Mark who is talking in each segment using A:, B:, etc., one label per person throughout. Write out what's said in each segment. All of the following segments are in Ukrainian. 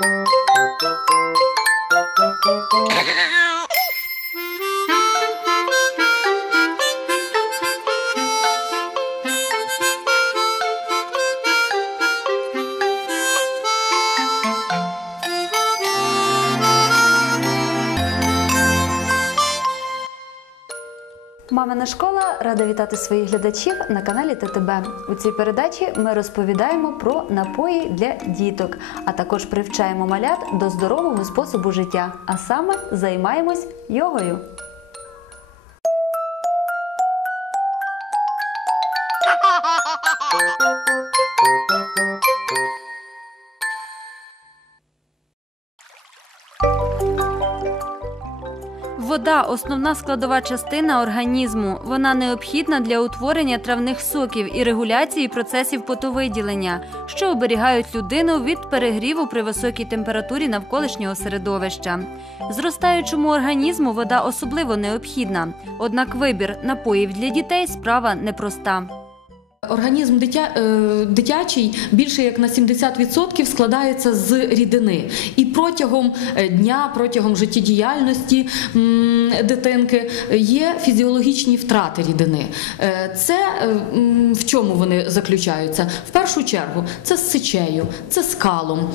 A: Thank you. Рада вітати своїх глядачів на каналі ТТБ. У цій передачі ми розповідаємо про напої для діток, а також привчаємо малят до здорового способу життя, а саме займаємось йогою.
B: Вода основна складова частина організму. Вона необхідна для утворення травних соків і регуляції процесів потовиділення, що оберігають людину від перегріву при високій температурі навколишнього середовища. Зростаючому організму вода особливо необхідна. Однак вибір напоїв для дітей справа непроста.
C: Організм дитя, е, дитячий більше як на 70% складається з рідини. І протягом е, дня, протягом життєдіяльності дитинки є фізіологічні втрати рідини. Е, Це в чому вони заключаються? В першу чергу це з сечею, це з калом,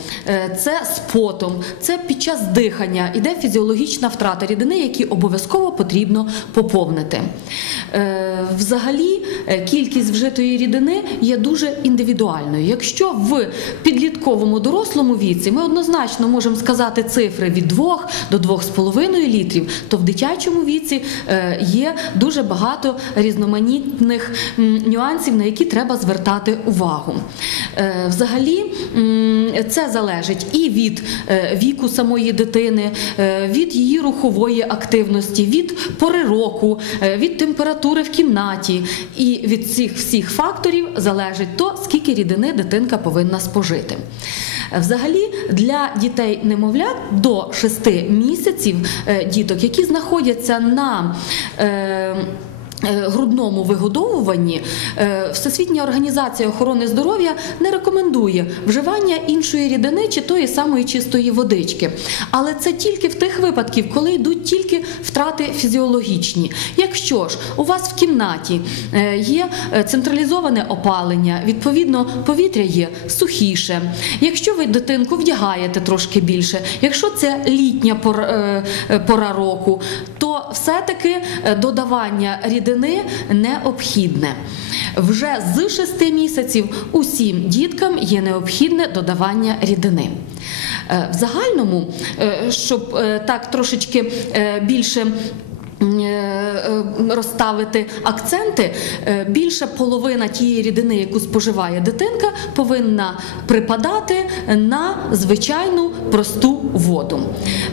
C: це з потом, це під час дихання іде фізіологічна втрата рідини, які обов'язково потрібно поповнити. Взагалі кількість вжитої рідини є дуже індивідуальною. Якщо в підлітковому дорослому віці ми однозначно можемо сказати цифри від 2 до 2,5 літрів, то в дитячому віці е, є дуже багато різноманітних нюансів, на які треба звертати увагу. Е, Взагалі це залежить і від е, віку самої дитини, від її рухової активності, від пори року, від температури в кімнаті. І від цих всіх факторів залежить то, скільки рідини дитинка повинна спожити. Взагалі для дітей немовлят до 6 місяців е, діток, які знаходяться на е, Грудному вигодовуванні е, Всесвітня організація охорони здоров'я не рекомендує вживання іншої рідини чи тої самої чистої водички. Але це тільки в тих випадків, коли йдуть тільки втрати фізіологічні. Якщо ж у вас в кімнаті е, є е, централізоване опалення, відповідно повітря є сухіше. Якщо ви дитинку вдягаєте трошки більше, якщо це літня пора, е, е, року, то все-таки е, додавання рідини необхідне. Вже з 6 місяців усім діткам є необхідне додавання рідини. Е, В загальному, е, щоб е, так трошечки більше розставити акценти, е, більше половина тієї рідини, яку споживає дитинка, повинна припадати на звичайну просту воду.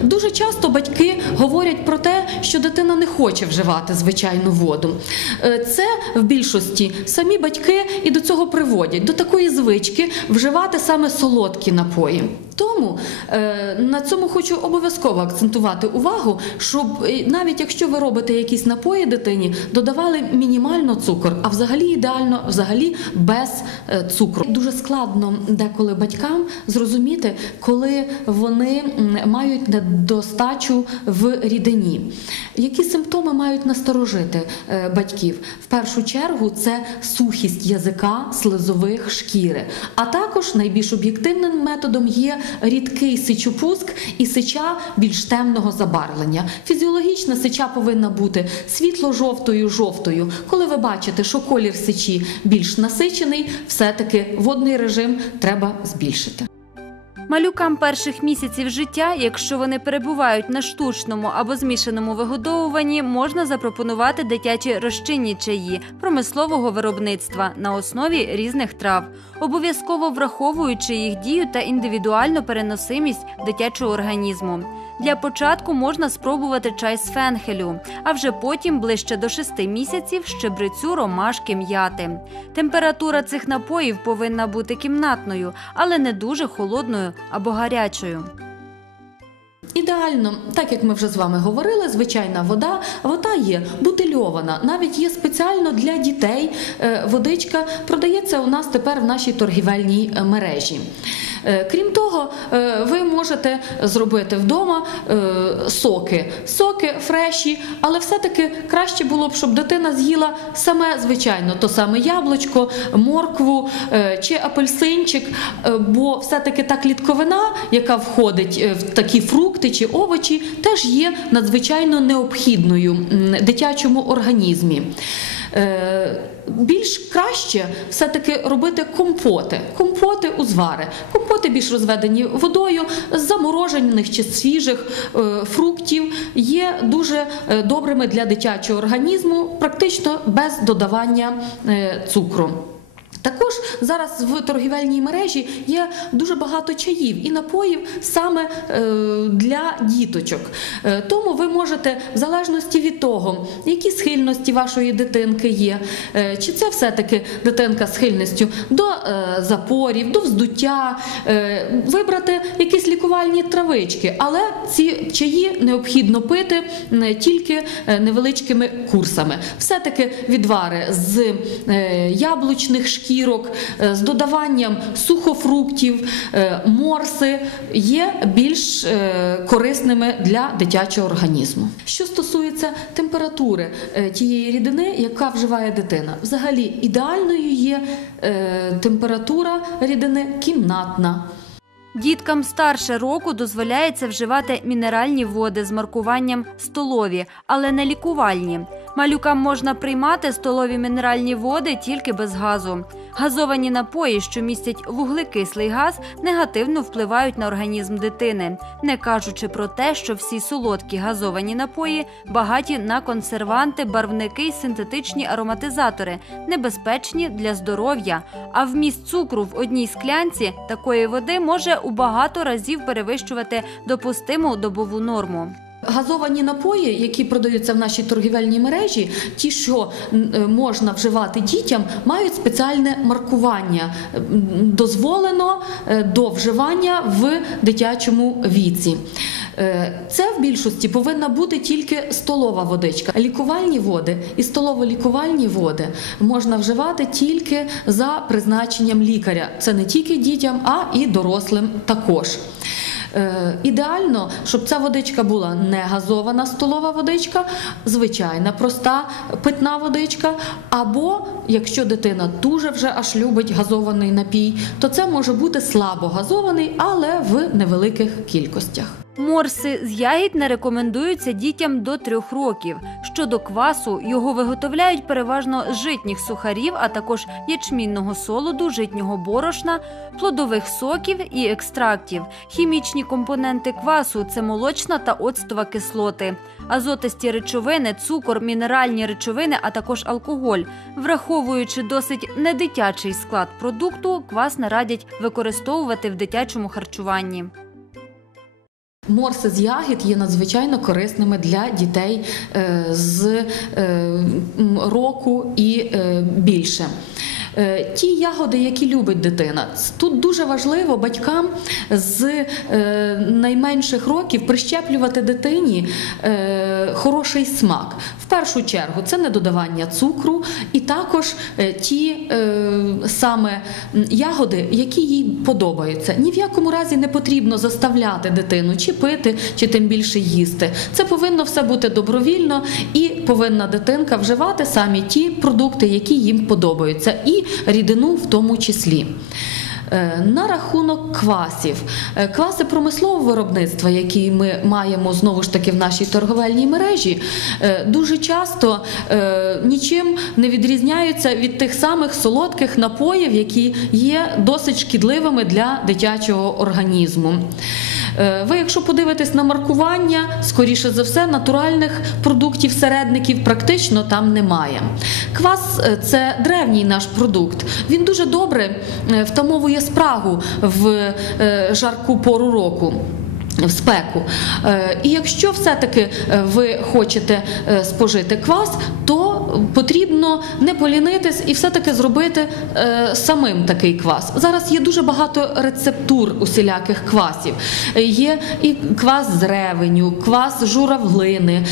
C: Дуже часто батьки говорять про те, що дитина не хоче вживати звичайну воду. Е, Це в більшості самі батьки і до цього приводять, до такої звички вживати саме солодкі напої. Тому е, на цьому хочу обов'язково акцентувати увагу, щоб е, навіть якщо ви робите якісь напої дитині, додавали мінімально цукор, а взагалі ідеально взагалі без е, цукру. Дуже складно деколи батькам зрозуміти, коли вони мають недостачу в рідині. Які симптоми мають насторожити батьків? В першу чергу це сухість язика, слизових, шкіри. А також найбільш об'єктивним методом є рідкий сичопуск і сича більш темного забарвлення. Фізіологічна сича повинна бути світло-жовтою, жовтою. Коли ви бачите, що колір сичі більш насичений, все-таки водний режим треба збільшити.
B: Малюкам перших місяців життя, якщо вони перебувають на штучному або змішаному вигодовуванні, можна запропонувати дитячі розчинні чаї промислового виробництва на основі різних трав, обов'язково враховуючи їх дію та індивідуальну переносимість дитячого організму. Для початку можна спробувати чай з фенхелю, а вже потім ближче до 6 місяців щебрицю ромашки м'яти. Температура цих напоїв повинна бути кімнатною, але не дуже холодною або гарячою.
C: Ідеально, так як ми вже з вами говорили, звичайна вода, вода є бутильована. Навіть є спеціально для дітей е, водичка, продається у нас тепер в нашій торгівельній е, мережі. Е, Крім того, е, ви можете зробити вдома е, соки, соки фреші, але все-таки краще було б, щоб дитина з'їла саме звичайно, то саме яблучко, моркву чи апельсинчик, бо все-таки та клітковина, яка входить в такі фрукти чи овочі, теж є надзвичайно необхідною дитячому організмі. Е, Більш краще все-таки робити компоти, компоти узвари. Компоти більш розведені водою з заморожених чи свіжих е, фруктів є дуже е, добрими для дитячого організму, практично без додавання цукру. Також зараз в торгівельній мережі є дуже багато чаїв і напоїв саме е, для діточок. Е, Тому ви можете, в залежності від того, які схильності вашої дитинки є, е, чи це все-таки дитинка з схильністю до запорів, до вздуття, вибрати якісь лікувальні травички, але ці чаї необхідно пити тільки невеличкими курсами. Все-таки відвари з яблучних шкірок, е, з додаванням сухофруктів, е, морси є більш е, корисними для дитячого організму. Що стосується температури тієї рідини, яка вживає дитина, взагалі ідеальною є температура рідини кімнатна.
B: Діткам старше року дозволяється вживати мінеральні води з маркуванням столові, але не лікувальні. Малюкам можна приймати столові мінеральні води тільки без газу. Газовані напої, що містять вуглекислий газ, негативно впливають на організм дитини, не кажучи про те, що всі солодкі газовані напої багаті на консерванти, барвники й синтетичні ароматизатори, небезпечні для здоров'я. А вміст цукру в одній склянці такої води може у багато разів перевищувати допустиму добову норму.
C: Газовані напої, які продаються в нашій торгівельній мережі, ті, що е, можна вживати дітям, мають спеціальне маркування. Дозволено е, до вживання в дитячому віці. Е, Це в більшості повинна бути тільки столова водичка. Лікувальні води і столово-лікувальні води можна вживати тільки за призначенням лікаря. Це не тільки дітям, а і дорослим також. Е, Ідеально, щоб ця водичка була не газована столова водичка, звичайна, проста питна водичка. Або якщо дитина дуже вже аж любить газований напій, то це може бути слабо газований, але в невеликих кількостях.
B: Морси з ягід не рекомендуються дітям до трьох років. Щодо квасу, його виготовляють переважно з житніх сухарів, а також ячмінного солоду, житнього борошна, плодових соків і екстрактів. Хімічні компоненти квасу це молочна та оцтова кислоти, азотисті речовини, цукор, мінеральні речовини, а також алкоголь. Враховуючи досить недитячий склад продукту, квас не радять використовувати в дитячому харчуванні.
C: Морси з ягід є надзвичайно корисними для дітей е, з е, року і е, більше. Е, Ті ягоди, які любить дитина, тут дуже важливо батькам з е, найменших років прищеплювати дитині е, хороший смак. В першу чергу це не додавання цукру, і також ті саме ягоди, які їй подобаються. Ні в якому разі не потрібно заставляти дитину чи пити, чи тим більше їсти. Це повинно все бути добровільно, і повинна дитинка вживати самі ті продукти, які їм подобаються, і рідину в тому числі. Е, На рахунок квасів, Е, кваси промислового виробництва, які ми маємо знову ж таки в нашій торговельній мережі, е, дуже часто нічим не відрізняються від тих самих солодких напоїв, які є досить шкідливими для дитячого організму. Ви, якщо подивитесь на маркування, скоріше за все, натуральних продуктів, середників практично там немає. Квас це древній наш продукт. Він дуже добре е, спрагу в е, жарку пору року. В спеку. Е, І якщо все-таки е, ви хочете спожити квас, то потрібно не полінитись і все-таки зробити е, самим такий квас. Зараз є дуже багато рецептур усіляких квасів. Е, Є і квас з ревеню, квас журавлини,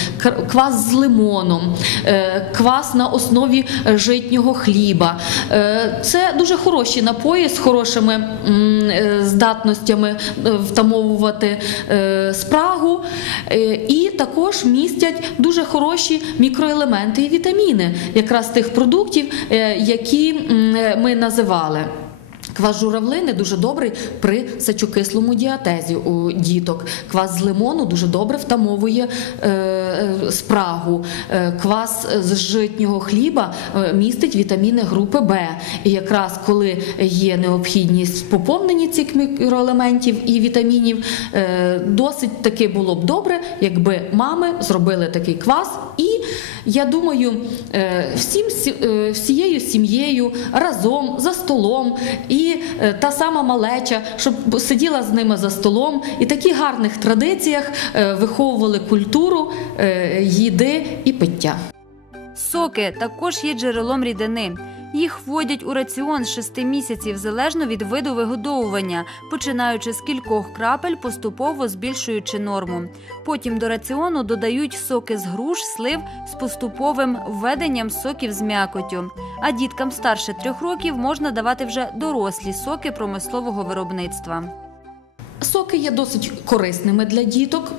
C: квас з лимоном, е, квас на основі житнього хліба. Це дуже хороші напої з хорошими здатностями втамовувати спрагу, і також містять дуже хороші мікроелементи і вітаміни, якраз тих продуктів, е, які е, ми називали. Квас журавлини дуже добрий при сечокислому діатезі у діток. Квас з лимону дуже добре втамовує е, е, спрагу. Е, квас з житнього хліба містить вітаміни групи Б. І якраз коли є необхідність в поповненні цих мікроелементів і вітамінів, досить таки було б добре, якби мами зробили такий квас. І я думаю, всім всією сім'єю разом за столом і е, та сама малеча, щоб сиділа з ними за столом і такі гарних традиціях е, виховували культуру е, їди і пиття.
B: Соки також є джерелом рідини. Їх вводять у раціон з 6 місяців залежно від виду вигодовування, починаючи з кількох крапель, поступово збільшуючи норму. Потім до раціону додають соки з груш, слив з поступовим введенням соків з м'якотю. А діткам старше трьох років можна давати вже дорослі соки промислового виробництва.
C: Соки є досить корисними для діток.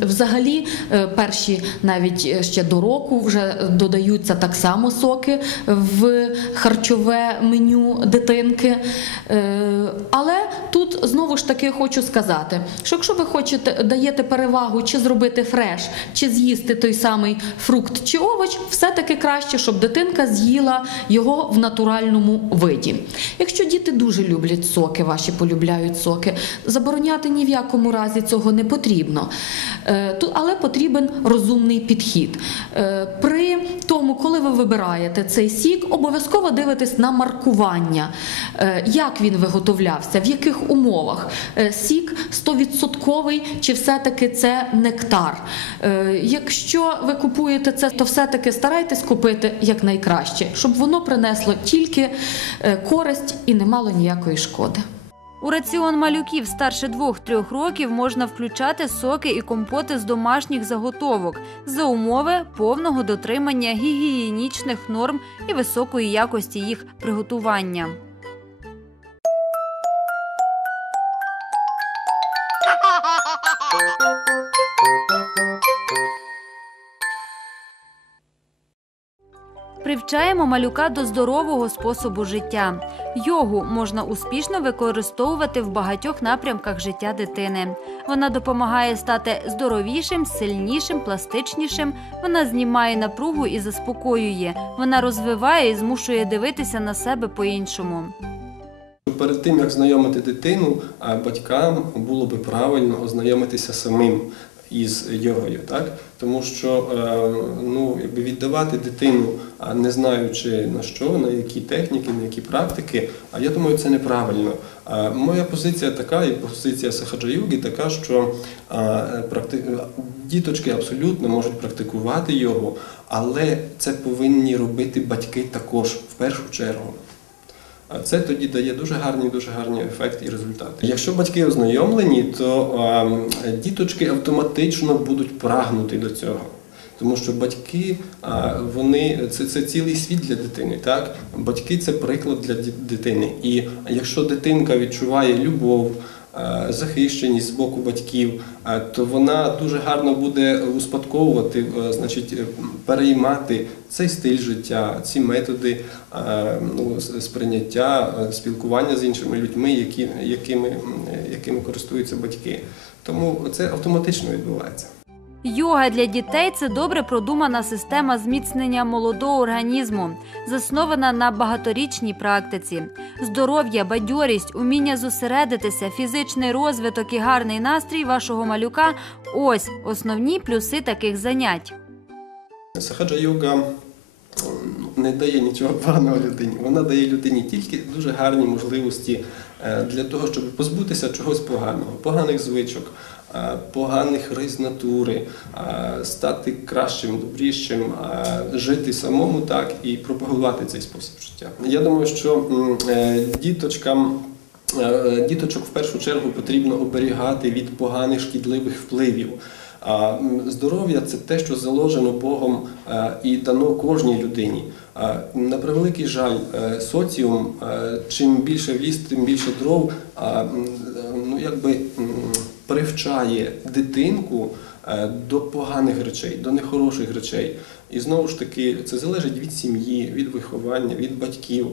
C: Взагалі, е, перші навіть е, ще до року вже додаються так само соки в харчове меню дитинки. Е, Але тут знову ж таки хочу сказати, що якщо ви хочете даєте перевагу чи зробити фреш, чи з'їсти той самий фрукт чи овоч, все-таки краще, щоб дитинка з'їла його в натуральному виді. Якщо діти дуже люблять соки, ваші полюбляють соки, забороняти ні в якому разі цього не потрібно. Е, Але потрібен розумний підхід. Е, При тому, коли ви вибираєте цей сік, обов'язково дивитесь на маркування, Е, як він виготовлявся, в яких умовах. Сік 100% чи все-таки це нектар. Якщо ви купуєте це, то все-таки старайтесь купити якнайкраще, щоб воно принесло тільки користь і не мало ніякої шкоди.
B: У раціон малюків старше 2-3 років можна включати соки і компоти з домашніх заготовок за умови повного дотримання гігієнічних норм і високої якості їх приготування. Привчаємо малюка до здорового способу життя. Йогу можна успішно використовувати в багатьох напрямках життя дитини. Вона допомагає стати здоровішим, сильнішим, пластичнішим. Вона знімає напругу і заспокоює. Вона розвиває і змушує дивитися на себе по-іншому.
D: Перед тим як знайомити дитину, батькам було би правильно ознайомитися самим із йогою, так тому що е, ну якби віддавати дитину, не знаючи на що, на які техніки, на які практики, а я думаю, це неправильно. Моя позиція така, і позиція Сахаджа-юги така, що практи- діточки абсолютно можуть практикувати йогу, але це повинні робити батьки також в першу чергу. А Це тоді дає дуже гарний, дуже гарний ефект і результати. Якщо батьки ознайомлені, то а, діточки автоматично будуть прагнути до цього. Тому що батьки, вони це, це цілий світ для дитини. Так? Батьки це приклад для дитини. І якщо дитинка відчуває любов, захищеність з боку батьків, а, то вона дуже гарно буде успадковувати, значить, е, переймати цей стиль життя, ці методи е, ну, сприйняття, е, спілкування з іншими людьми, які, якими, якими користуються батьки. Тому це автоматично відбувається.
B: Йога для дітей це добре продумана система зміцнення молодого організму, заснована на багаторічній практиці. Здоров'я, бадьорість, уміння зосередитися, фізичний розвиток і гарний настрій вашого малюка ось основні плюси таких занять.
D: Сахаджа йога не дає нічого поганого людині. Вона дає людині тільки дуже гарні можливості е, для того, щоб позбутися чогось поганого, поганих звичок, поганих рис натури, е, стати кращим, добрішим, е, жити самому так і пропагувати цей спосіб життя. Я думаю, що е, діточкам. Е, Діточок в першу чергу потрібно оберігати від поганих шкідливих впливів. А, Здоров'я це те, що заложено Богом е, і дано кожній людині. На превеликий жаль, е, соціум, е, чим більше в ліс, тим більше дров, ну, якби привчає дитинку е, до поганих речей, до нехороших речей. І знову ж таки, це залежить від сім'ї, від виховання, від батьків,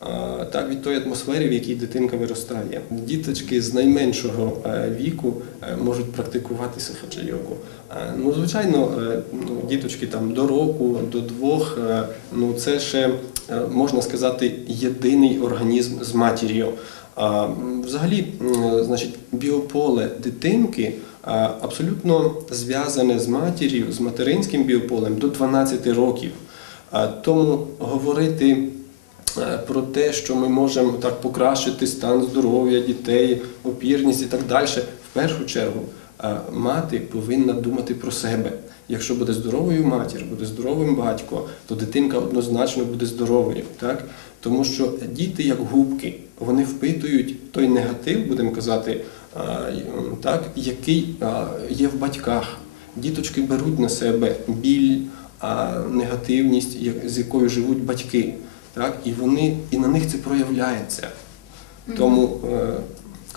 D: а, так, від тої атмосфери, в якій дитинка виростає. Діточки з найменшого е, віку е, можуть практикувати сахаджа-йогу. Е, Ну, звичайно, е, ну, діточки там до року, до двох, е, ну це ще е, можна сказати єдиний організм з матір'ю. Взагалі, значить, біополе дитинки абсолютно зв'язане з матір'ю, з материнським біополем до 12 років. Тому говорити е, про те, що ми можемо так покращити стан здоров'я дітей, опірність і так далі, в першу чергу мати повинна думати про себе. Якщо буде здоровою матір, буде здоровим батько, то дитинка однозначно буде здоровою. Так? Тому що діти, як губки, вони впитують той негатив, будемо казати, так, який є в батьках. Діточки беруть на себе біль, негативність, з якою живуть батьки. Так? І, вони, і на них це проявляється. Тому, е,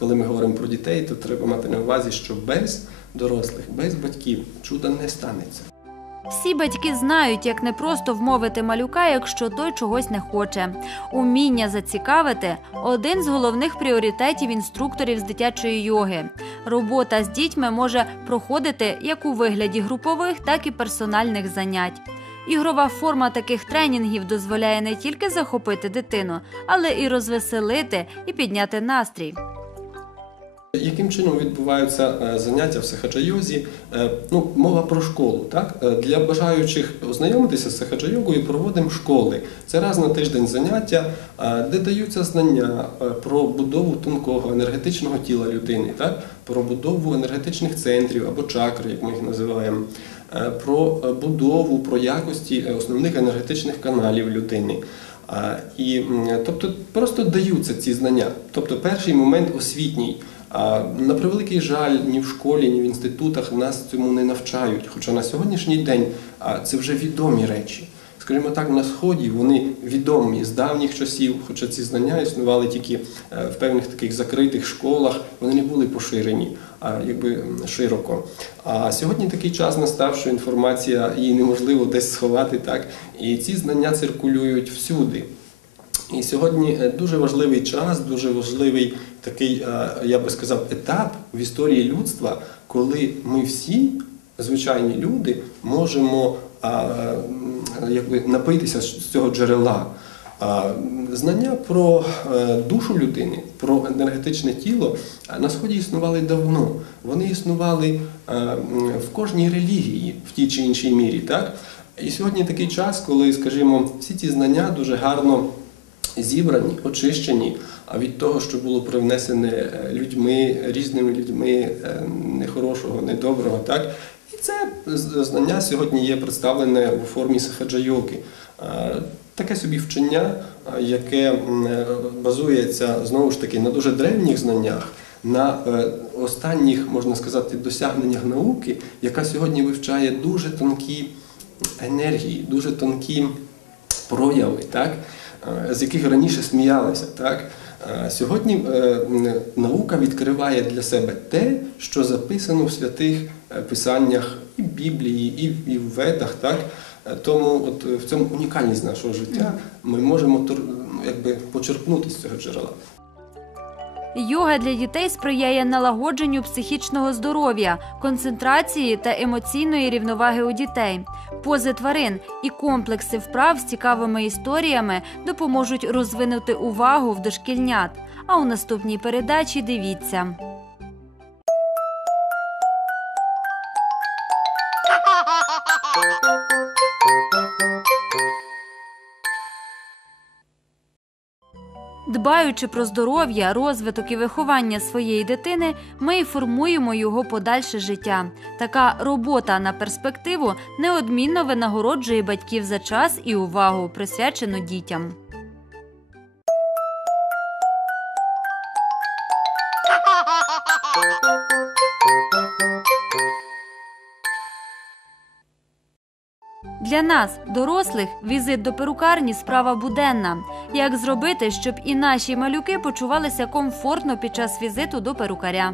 D: коли ми говоримо про дітей, то треба мати на увазі, що без дорослих, без батьків чуда не станеться.
B: Всі батьки знають, як непросто вмовити малюка, якщо той чогось не хоче. Уміння зацікавити один з головних пріоритетів інструкторів з дитячої йоги. Робота з дітьми може проходити як у вигляді групових, так і персональних занять. Ігрова форма таких тренінгів дозволяє не тільки захопити дитину, але і розвеселити і підняти настрій.
D: Яким чином відбуваються е, заняття в сахаджа-йозі? Е, Ну, мова про школу. Так? Е, Для бажаючих ознайомитися з сахаджа-йогою проводимо школи. Це раз на тиждень заняття, де даються знання про будову тонкого енергетичного тіла людини, так? про будову енергетичних центрів або чакр, як ми їх називаємо, про будову, про якості основних енергетичних каналів людини. І, тобто просто даються ці знання. Тобто перший момент освітній. На превеликий жаль, ні в школі, ні в інститутах нас цьому не навчають. Хоча на сьогоднішній день це вже відомі речі. Скажімо так, на сході вони відомі з давніх часів, хоча ці знання існували тільки е, в певних таких закритих школах, вони не були поширені якби широко. А сьогодні такий час настав, що інформація її неможливо десь сховати, так і ці знання циркулюють всюди. І сьогодні е, дуже важливий час, дуже важливий такий, е, я би сказав, етап в історії людства, коли ми всі, звичайні люди, можемо якби, напитися з цього джерела. Знання про е, душу людини, про енергетичне тіло е, на сході існували давно. Вони існували е, в кожній релігії в тій чи іншій мірі. Так? І сьогодні такий час, коли, скажімо, всі ці знання дуже гарно зібрані, очищені, а від того, що було привнесене е, людьми, різними людьми е, нехорошого, недоброго, так? І це знання сьогодні є представлене у формі сахаджа-йоги. Е, Таке собі вчення, яке базується знову ж таки на дуже древніх знаннях, на останніх, можна сказати, досягненнях науки, яка сьогодні вивчає дуже тонкі енергії, дуже тонкі прояви, так? Е, з яких раніше сміялися. Так? Е, Сьогодні е, наука відкриває для себе те, що записано в святих писаннях і Біблії, і в- Ведах. Так? Тому от в цьому унікальність нашого життя ми можемо якби, почерпнути з цього джерела.
B: Йога для дітей сприяє налагодженню психічного здоров'я, концентрації та емоційної рівноваги у дітей. Пози тварин і комплекси вправ з цікавими історіями допоможуть розвинути увагу в дошкільнят. А у наступній передачі дивіться. Дбаючи про здоров'я, розвиток і виховання своєї дитини, ми і формуємо його подальше життя. Така робота на перспективу неодмінно винагороджує батьків за час і увагу, присвячену дітям. Нас, дорослих, візит до перукарні справа буденна. Як зробити, щоб і наші малюки почувалися комфортно під час візиту до перукаря?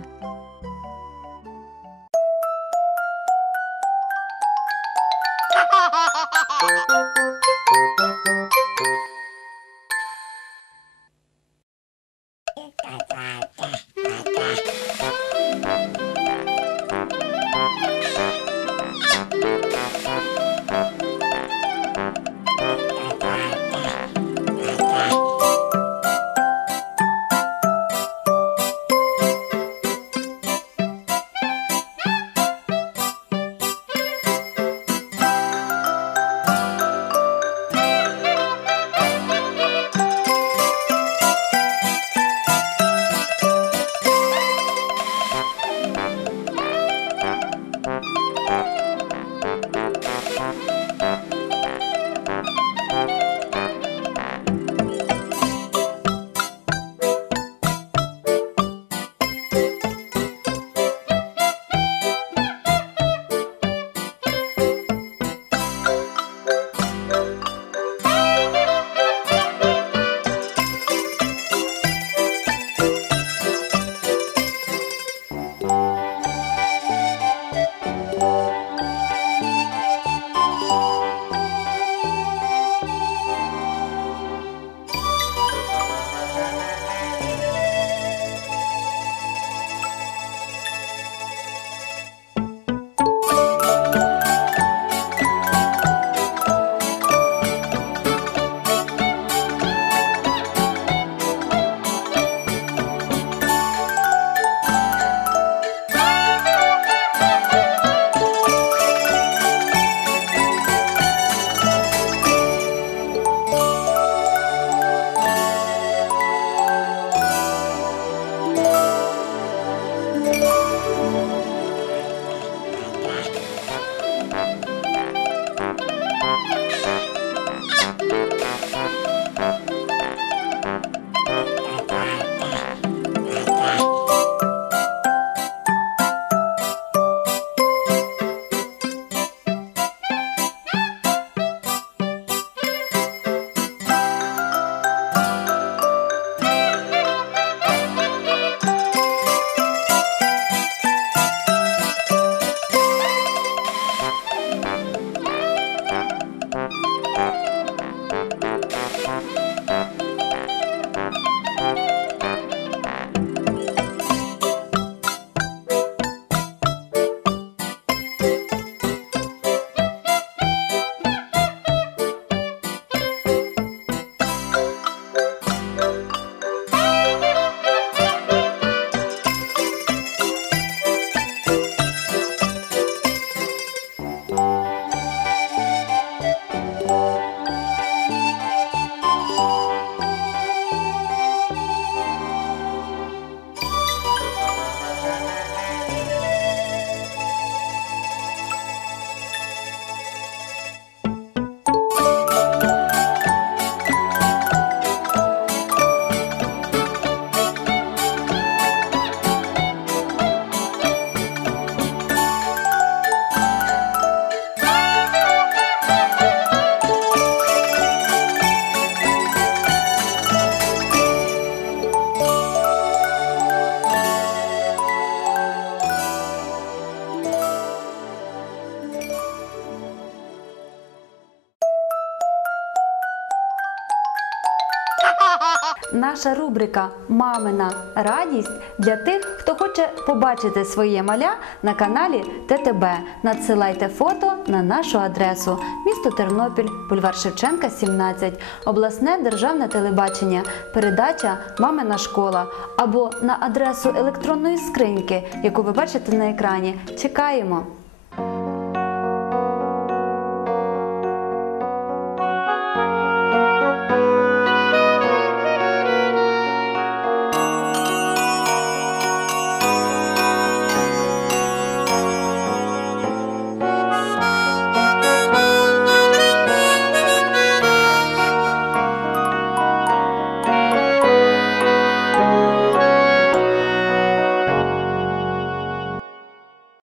A: Наша рубрика Мамина радість для тих, хто хоче побачити своє маля на каналі ТТБ. Надсилайте фото на нашу адресу місто Тернопіль, бульвар Шевченка, 17, обласне державне телебачення, передача Мамина школа або на адресу електронної скриньки, яку ви бачите на екрані. Чекаємо.